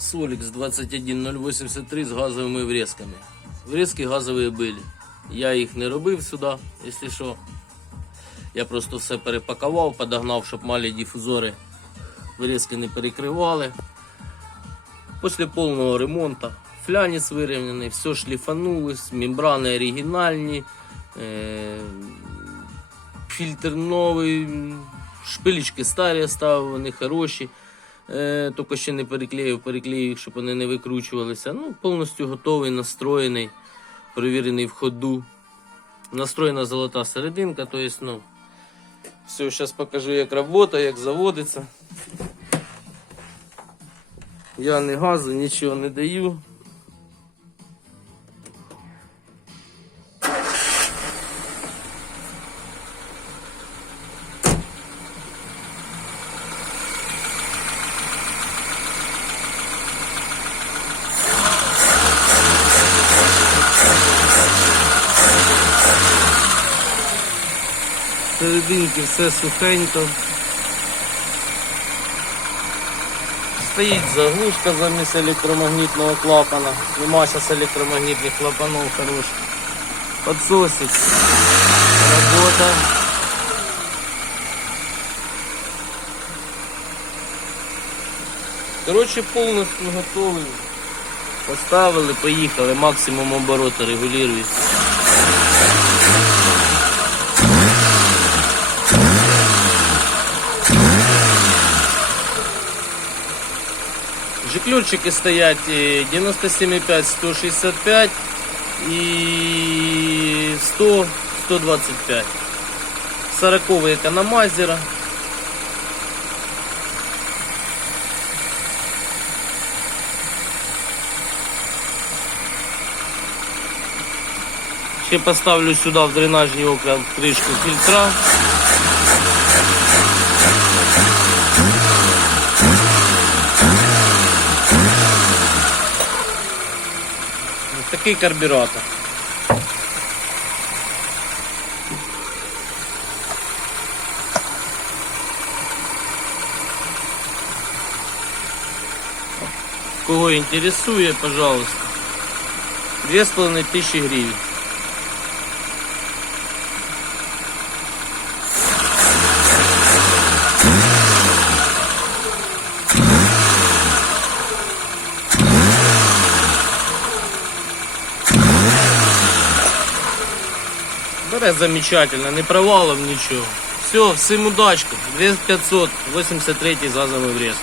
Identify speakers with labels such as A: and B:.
A: Соликс 21083 з газовими врізками. Врізки газові були. Я їх не робив сюди, якщо що. Я просто все перепакував, подогнав, щоб малі дифузори врізки не перекривали. Після повного ремонту флянець вирівняний, все шліфанулось, мембрани оригінальні, е- фільтр новий, шпилечки старі оставив, вони хороші. Е, тільки ще не переклеїв, переклеїв щоб вони не викручувалися. Ну, повністю готовий, настроєний, перевірений в ходу. Настроєна золота серединка, то есть, ну, все, зараз покажу, як працює, як заводиться. Я не газу, нічого не даю. Серединки все сухенько. Стоїть заглушка замість електромагнітного клапана. Нема зараз електромагнітних клапанов хороших. Подсосик. Робота. Коротше, повністю готовий. Поставили, поїхали, максимум оборота регулюють. Жиклюрчики стоять е, 97,5, 165 и 100, 125. 40 экономайзера. Ще поставлю сюда в дренажні окна кришку фильтра. Такий карбюратор. Кого интересует, пожалуйста. Две с половиной тысячи гривен. Бере замечательно, не провалом нічого. Все, всім удачки. 2583 газовий врез.